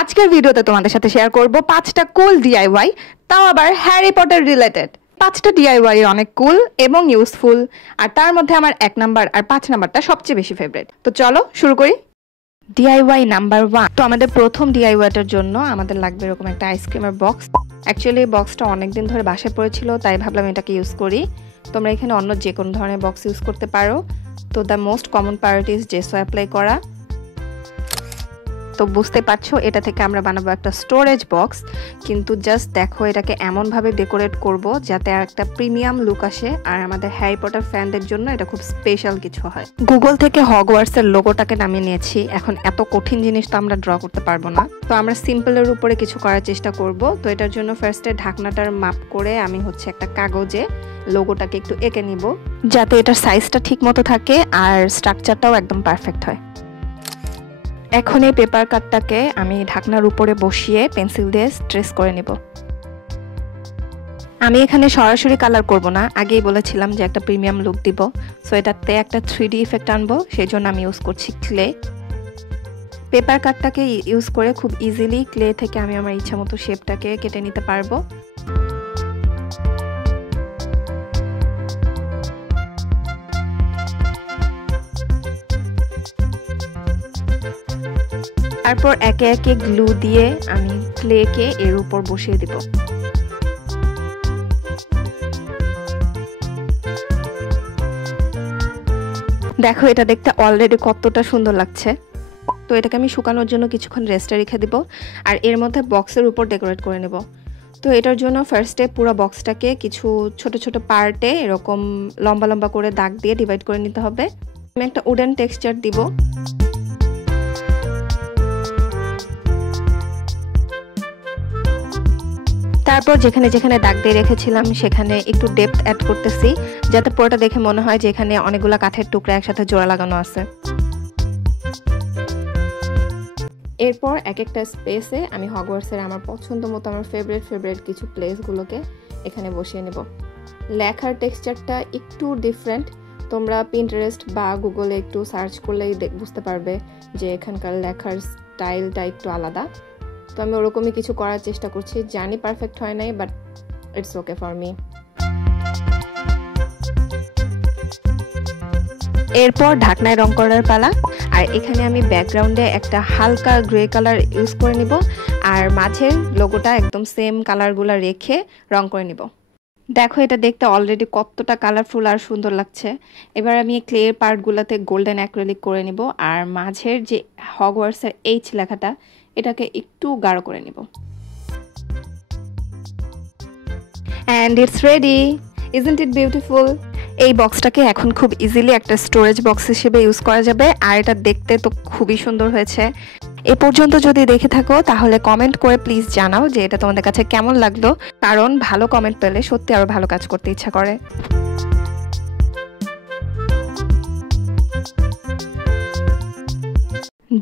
আজকের ভিডিওতে তোমাদের সাথে শেয়ার করব 5টা কুল ডিআইওয়াই, তাও আবার হ্যারি পটার রিলেটেড। 5টা ডিআইওয়াই অনেক কুল এবং ইউজফুল, আর তার মধ্যে আমার 1 নাম্বার আর 5 নাম্বারটা সবচেয়ে বেশি ফেভারিট। তো চলো শুরু করি। DIY number 1। তো আমাদের প্রথম ডিআইওয়াইটার জন্য আমাদের লাগবে এরকম একটা আইসক্রিমের বক্স। অ্যাকচুয়ালি এই বক্সটা অনেকদিন ধরে বাসায় পড়েছিল, তাই ভাবলাম এটাকে ইউজ করি। তোমরা এখানে অন্য যে কোনো ধরনের বক্স ইউজ করতে পারো। তো the most common part is gesso apply করা। তো বুঝতে পারছো এটা থেকে আমরা বানাবো একটা স্টোরেজ বক্স, কিন্তু জাস্ট দেখো এটাকে এমনভাবে ডেকোরেট করব যাতে আর একটা প্রিমিয়াম লুক আসে, আর আমাদের হ্যারি পটার ফ্যানদের জন্য এটা খুব স্পেশাল কিছু হয়। গুগল থেকে হগওয়ার্টসের লোগোটাকে নামিয়ে নিয়েছি। এখন এত কঠিন জিনিস তো আমরা ড্র করতে পারবো না, তো আমরা সিম্পলের উপরে কিছু করার চেষ্টা করব। তো এটার জন্য ফার্স্টে ঢাকনাটার মাপ করে আমি একটা কাগজে লোগোটাকে একটু এঁকে নিব, যাতে এটার সাইজটা ঠিক মতো থাকে আর স্ট্রাকচারটাও একদম পারফেক্ট হয়। এখন এই পেপার কাটটাকে আমি ঢাকনার উপরে বসিয়ে পেন্সিল দিয়ে ট্রেস করে নিব। আমি এখানে সরাসরি কালার করব না, আগেই বলেছিলাম যে একটা প্রিমিয়াম লুক দিব। সো এটাতে একটা 3D ইফেক্ট আনবো, সেই জন্য আমি ইউজ করছি ক্লে। পেপার কাটটাকে ইউজ করে খুব ইজিলি ক্লে থেকে আমি আমার ইচ্ছা মতো শেপটাকে কেটে নিতে পারবো। তারপর একে একে গ্লু দিয়ে আমি ক্লেকে এর উপর বসিয়ে দিব। দেখো এটা দেখতে অলরেডি কতটা সুন্দর লাগছে। তো এটাকে আমি শুকানোর জন্য কিছুক্ষণ রেস্টে রেখে দিব, আর এর মধ্যে বক্সের উপর ডেকোরেট করে নেব। তো এটার জন্য ফার্স্টে পুরো বক্সটাকে কিছু ছোট ছোট পার্টে এরকম লম্বা লম্বা করে দাগ দিয়ে ডিভাইড করে নিতে হবে। আমি একটা উডেন টেক্সচার দিব। তারপর যেখানে যেখানে দাগ দিয়ে রেখেছিলাম সেখানে একটু ডেপথ অ্যাড করতেছি, যাতে পুরোটা দেখে মনে হয় যে এখানে অনেকগুলো কাঠের টুকরা একসাথে জোড়া লাগানো আছে। এরপর এক একটা স্পেসে আমি হগওয়ার্টসের আমার পছন্দ মতো আমার ফেভারিট কিছু প্লেসগুলোকে এখানে বসিয়ে নেব। লেখার টেক্সচারটা একটু ডিফারেন্ট, তোমরা পিন্টারেস্ট বা গুগলে একটু সার্চ করলেই বুঝতে পারবে যে এখানকার লেখার স্টাইলটা একটু আলাদা। তো আমি ওরকমই কিছু করার চেষ্টা করছি, জানি পারফেক্ট হয় নাই, but it's okay for me. এরপর ঢাকনায় রং করার পালা, আর এখানে আমি ব্যাকগ্রাউন্ডে একটা হালকা গ্রে কালার ইউজ করে নিব, আর মাঝের লোগোটা একদম সেম কালারগুলো রেখে রং করে নিব। দেখো এটা দেখতে অলরেডি কতটা কালারফুল আর সুন্দর লাগছে। এবার আমি ক্লের পার্টগুলোতে গোল্ডেন অ্যাক্রিলিক করে নিব, আর মাঝের যে হগওয়ার্টসের এইচ লেখাটা এটাকে একটু গাঢ় করে নিব। And it's ready, isn't it beautiful? এই বক্সটাকে এখন খুব ইজিলি একটা স্টোরেজ বক্স হিসেবে ইউজ করা যাবে, আর এটা দেখতে তো খুবই সুন্দর হয়েছে। এ পর্যন্ত যদি দেখে থাকো তাহলে কমেন্ট করে প্লিজ জানাও যে এটা তোমাদের কাছে কেমন লাগলো, কারণ ভালো কমেন্ট পেলে সত্যি আরো ভালো কাজ করতে ইচ্ছা করে।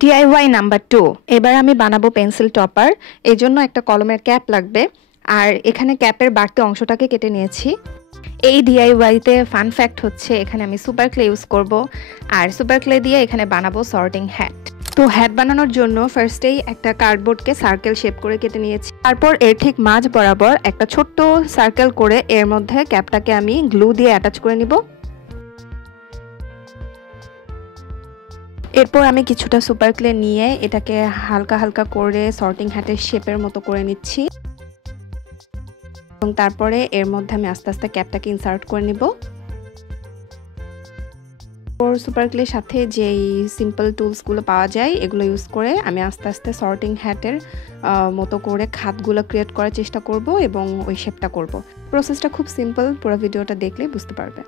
DIY number 2। এবার আমি বানাবো পেন্সিল টপার। এই জন্য একটা কলমের ক্যাপ লাগবে, আর এখানে ক্যাপের বাড়তি অংশটাকে কেটে নিয়েছি। এই ডিআইওয়াইতে ফান ফ্যাক্ট হচ্ছে এখানে আমি সুপার ক্লে ইউজ করব, আর সুপার ক্লে দিয়ে এখানে বানাবো সর্টিং হ্যাট। তো হ্যাট বানানোর জন্য ফার্স্টেই একটা কার্ডবোর্ডকে সার্কেল শেপ করে কেটে নিয়েছি। তারপর এর ঠিক মাঝ বরাবর একটা ছোট্ট সার্কেল করে এর মধ্যে ক্যাপটাকে আমি গ্লু দিয়ে অ্যাটাচ করে নিব। এরপর আমি কিছুটা সুপার ক্লে নিয়ে এটাকে হালকা হালকা করে সর্টিং হ্যাটের শেপের মতো করে নিচ্ছি, এবং তারপরে এর মধ্যে আমি আস্তে আস্তে ক্যাপটাকে ইনসার্ট করে নিব। সুপার ক্লের সাথে যেই সিম্পল টুলসগুলো পাওয়া যায় এগুলো ইউজ করে আমি আস্তে আস্তে সর্টিং হ্যাটের মতো করে খাতগুলো ক্রিয়েট করার চেষ্টা করব এবং ওই শেপটা করব। প্রসেসটা খুব সিম্পল, পুরো ভিডিওটা দেখলে বুঝতে পারবে।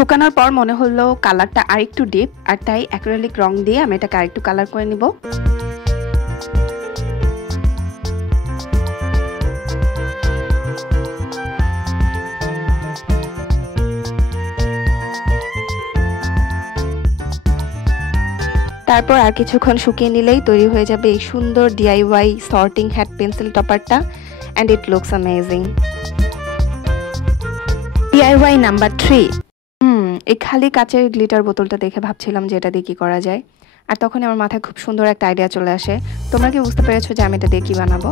শুকানোর পর মনে হলো কালারটা আরেকটু ডিপ, আর তাই অ্যাক্রিলিক রং দিয়ে আমি এটাকে আরেকটু কালার করে নিব। তারপর আর কিছুক্ষণ শুকিয়ে নিলেই তৈরি হয়ে যাবে এই সুন্দর DIY সর্টিং হ্যাট পেন্সিল টপারটা, and it looks amazing. DIY number 3। এই খালি কাচের গ্লিটার বোতলটা দেখে ভাবছিলাম যে এটা দিয়ে কি করা যায়, আর তখন আমার মাথায় খুব সুন্দর একটা আইডিয়া চলে আসে। তোমরা কি বুঝতে পেরেছো যে আমি এটা দিয়ে কি বানাবো?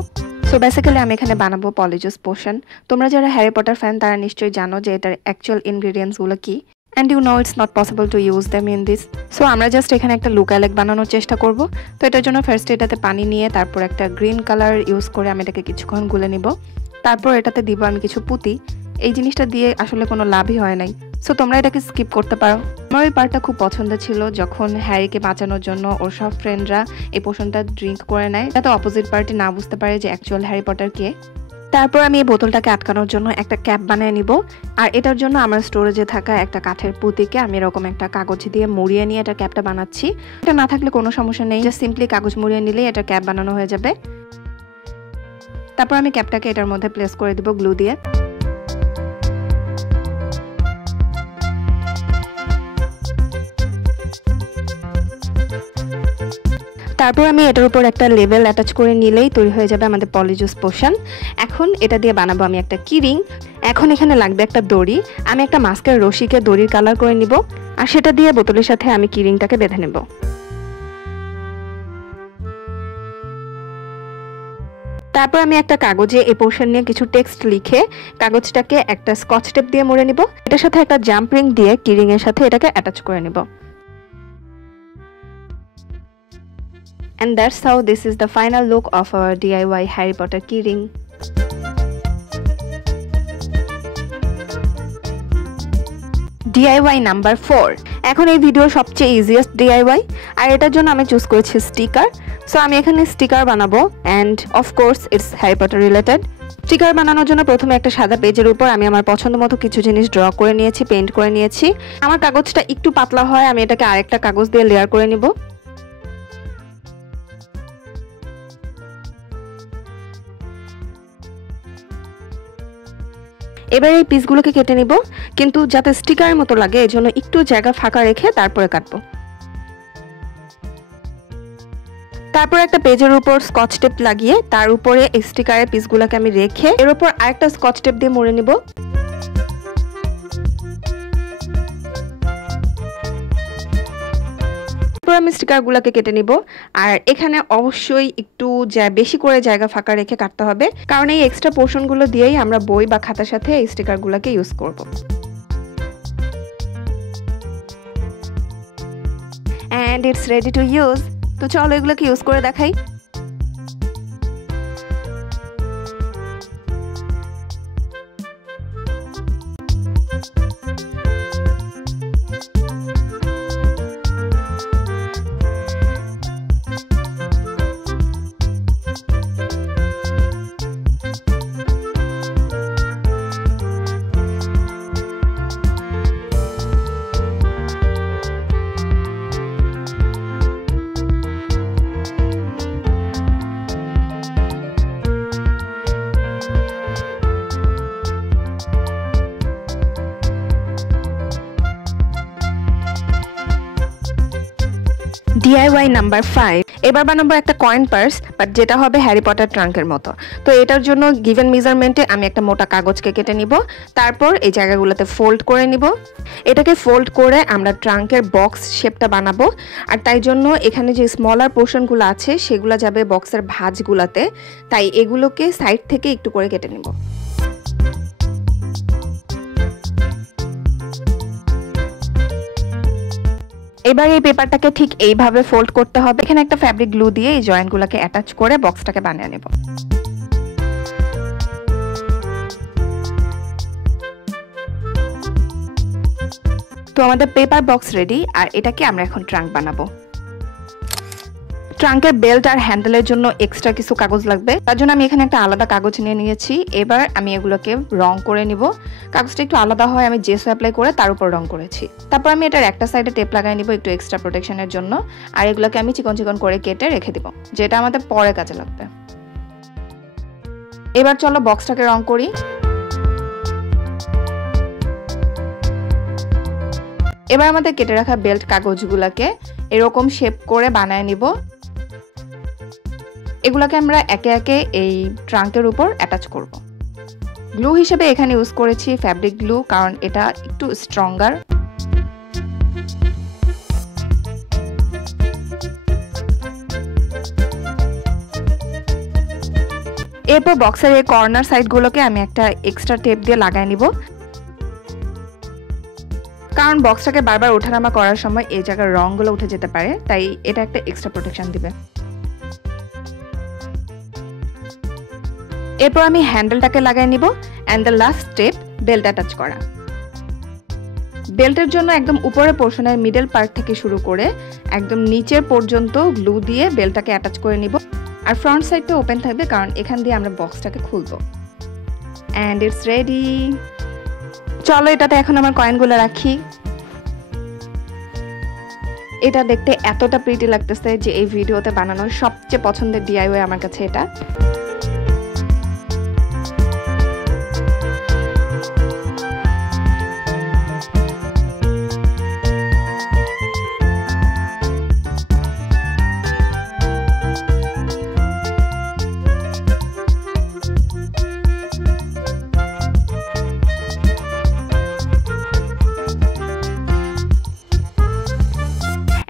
সো বেসিক্যালি আমি এখানে বানাবো পলিজুস পোশন। তোমরা যারা হ্যারি পটার ফ্যান তারা নিশ্চয়ই জানো যে এটার অ্যাকচুয়াল ইনগ্রেডিয়েন্টসগুলো কি, and you know it's not possible to use them in this. So আমরা জাস্ট এখানে একটা লুকঅ্যালেক বানানোর চেষ্টা করব। তো এটার জন্য ফার্স্ট এটাতে পানি নিয়ে তারপর একটা গ্রিন কালার ইউজ করে আমি এটাকে কিছুক্ষণ গুলে নিব। তারপর এটাতে দিব আমি কিছু পুঁতি। এই জিনিসটা দিয়ে আসলে কোনো লাভই হয় নাই, সো তোমরা এটাকে স্কিপ করতে পারো। আমার এই পার্টটা খুব পছন্দ ছিল, যখন হ্যারিকে বাঁচানোর জন্য ওর সব ফ্রেন্ডরা এই পোশনটা ড্রিঙ্ক করে নেয়, যাতে অপোজিট পার্টি না বুঝতে পারে যে অ্যাকচুয়াল হ্যারি পটার কে। তারপর আমি এই বোতলটাকে আটকানোর জন্য একটা ক্যাপ বানিয়ে নিব, আর এটার জন্য আমার স্টোরেজে থাকা একটা কাঠের পুঁতিকে আমি এরকম একটা কাগজ দিয়ে মুড়িয়ে নিয়ে এটা ক্যাপটা বানাচ্ছি। এটা না থাকলে কোনো সমস্যা নেই, জাস্ট সিম্পলি কাগজ মুড়িয়ে নিলেই এটা ক্যাপ বানানো হয়ে যাবে। তারপর আমি ক্যাপটাকে এটার মধ্যে প্লেস করে দিব গ্লু দিয়ে। তারপর আমি এটার উপর একটা লেবেল অ্যাটাচ করে নিলেই তৈরি হয়ে যাবে আমাদের পলিজুস পোশন। এখন এটা দিয়ে বানাবো আমি একটা কিরিং। এখন এখানে লাগবে একটা দড়ি। আমি একটা মাস্কের রশিকে দড়ির কালার করে নিব, আর সেটা দিয়ে বোতলের সাথে আমি কিরিংটাকে বেঁধে নেব। তারপর আমি একটা কাগজে এই পোর্শন নিয়ে কিছু টেক্সট লিখে কাগজটাকে একটা স্কচ টেপ দিয়ে মুড়ে নিব। এটার সাথে একটা জাম্প রিং দিয়ে কিরিং এর সাথে এটাকে অ্যাটাচ করে নিব। And that's how this is the final look of our DIY Harry Potter keyring. DIY number 4। এখন এই ভিডিওর সবচেয়ে ইজিয়েস্ট DIY, আর এটার জন্য আমি চুজ করেছি স্টিকার। সো আমি এখানে স্টিকার বানাবো, and of course it's Harry Potter related. Sticker বানানোর জন্য প্রথমে একটা সাদা পেজের উপর আমি আমার পছন্দ মতো কিছু জিনিস ড্র করে নিয়েছি, পেইন্ট করে নিয়েছি। আমার কাগজটা একটু পাতলা হয়, আমি এটাকে আরেকটা কাগজ দিয়ে লেয়ার করে নিব। এবার এই পিসগুলোকে কেটে নিব, কিন্তু যাতে স্টিকারের মতো লাগে এজন্য একটু জায়গা ফাঁকা রেখে তারপরে কাটবো। তারপর একটা পেজের উপর স্কচ টেপ লাগিয়ে তার উপরে এই স্টিকারের পিসগুলোকে আমি রেখে এর উপর আরেকটা স্কচ টেপ দিয়ে মুড়ে নিব। আমি স্টিকারগুলোকে কেটে নিব, আর এখানে অবশ্যই একটু বেশি করে জায়গা ফাঁকা রেখে কাটতে হবে, কারণ এই এক্সট্রা পোর্শনগুলো দিয়েই আমরা বই বা খাতার সাথে এই স্টিকারগুলোকে ইউজ করব। And it's ready to use. তো চলো এগুলোকে ইউজ করে দেখাই। DIY number 5। এবার বানাবো একটা কয়েন পার্স, বাট যেটা হবে হ্যারি পটার ট্রাঙ্কের মতো। তো এটার জন্য গিভেন মেজারমেন্টে আমি একটা মোটা কাগজকে কেটে নিব, তারপর এই জায়গাগুলোতে ফোল্ড করে নিব। এটাকে ফোল্ড করে আমরা ট্রাঙ্কের বক্স শেপটা বানাবো, আর তাই জন্য এখানে যে স্মলার পোর্শনগুলো আছে সেগুলো যাবে বক্সের ভাঁজগুলোতে, তাই এগুলোকে সাইড থেকে একটু করে কেটে নিব। এবার এই পেপারটাকে ঠিক এইভাবে ফোল্ড করতে হবে। এখানে একটা ফ্যাব্রিক গ্লু দিয়ে এই জয়েন্টগুলোকে অ্যাটাচ করে বক্সটাকে বানিয়ে নেব। তো আমাদের পেপার বক্স রেডি, আর এটাকে আমরা এখন ট্রাঙ্ক বানাবো। ট্রাঙ্কের বেল্ট আর হ্যান্ডেলের জন্য এক্সট্রা কিছু কাগজ লাগবে, তার জন্য আমি এখানে একটা আলাদা কাগজ নিয়ে নিয়েছি। এবার আমি এগুলোকে রং করে নিব। কাগজটা একটু আলাদা হয়, আমি জেসো অ্যাপ্লাই করে তার উপর রং করেছি। তারপর আমি এটার একটা সাইডে টেপ লাগাই নিব একটু এক্সট্রা প্রোটেকশনের জন্য, আর এগুলোকে আমি চিকন চিকন করে কেটে রেখে দিব, যেটা আমাদের পরে কাজে লাগবে। এবার চলো বক্সটাকে রং করি। এবার আমাদের কেটে রাখা বেল্ট কাগজগুলোকে এরকম শেপ করে বানায় নিব। এগুলোকে আমরা একে একে এই ট্রাঙ্কের উপর অ্যাটাচ করব। গ্লু হিসেবে এখানে ইউজ করেছি ফ্যাব্রিক গ্লু, কারণ এটা একটু স্ট্রঙ্গার। এরপর বক্সের এই কর্নার সাইডগুলোকে আমি একটা এক্সট্রা টেপ দিয়ে লাগাই নিব, কারণ বক্সটাকে বারবার ওঠানামা করার সময় এই জায়গার রংগুলো উঠে যেতে পারে, তাই এটা একটা এক্সট্রা প্রোটেকশন দিবে। এরপর আমি হ্যান্ডেলটাকে লাগাই নিব and the last step belt attach করা। বেল্টের জন্য একদম উপরের পোর্শনের মিডল পার্ট থেকে শুরু করে একদম নিচের পর্যন্ত গ্লু দিয়ে বেল্টটাকে অ্যাটাচ করে নিব। আর ফ্রন্ট সাইডটা ওপেন থাকবে, কারণ এখান দিয়ে আমরা বক্সটাকে খুলবো। And it's ready. চলো এটাতে এখন আমার কয়েনগুলো রাখি। এটা দেখতে এতটা প্রিটি লাগতেছে যে এই ভিডিওতে বানানোর সবচেয়ে পছন্দের ডিআইওয়াই আমার কাছে এটা।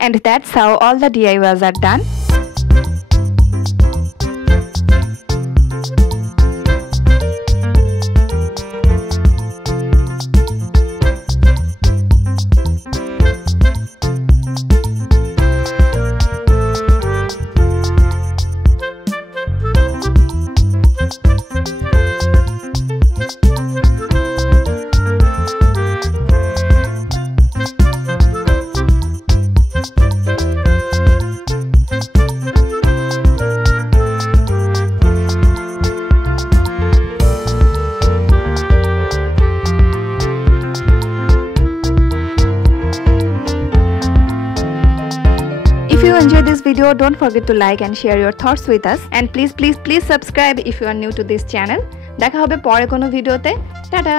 And that's how all the DIYs are done. If you enjoyed this video, don't forget to like and share your thoughts with us, and please subscribe if you are new to this channel. দেখা হবে পরে কোনো ভিডিওতে। Tata.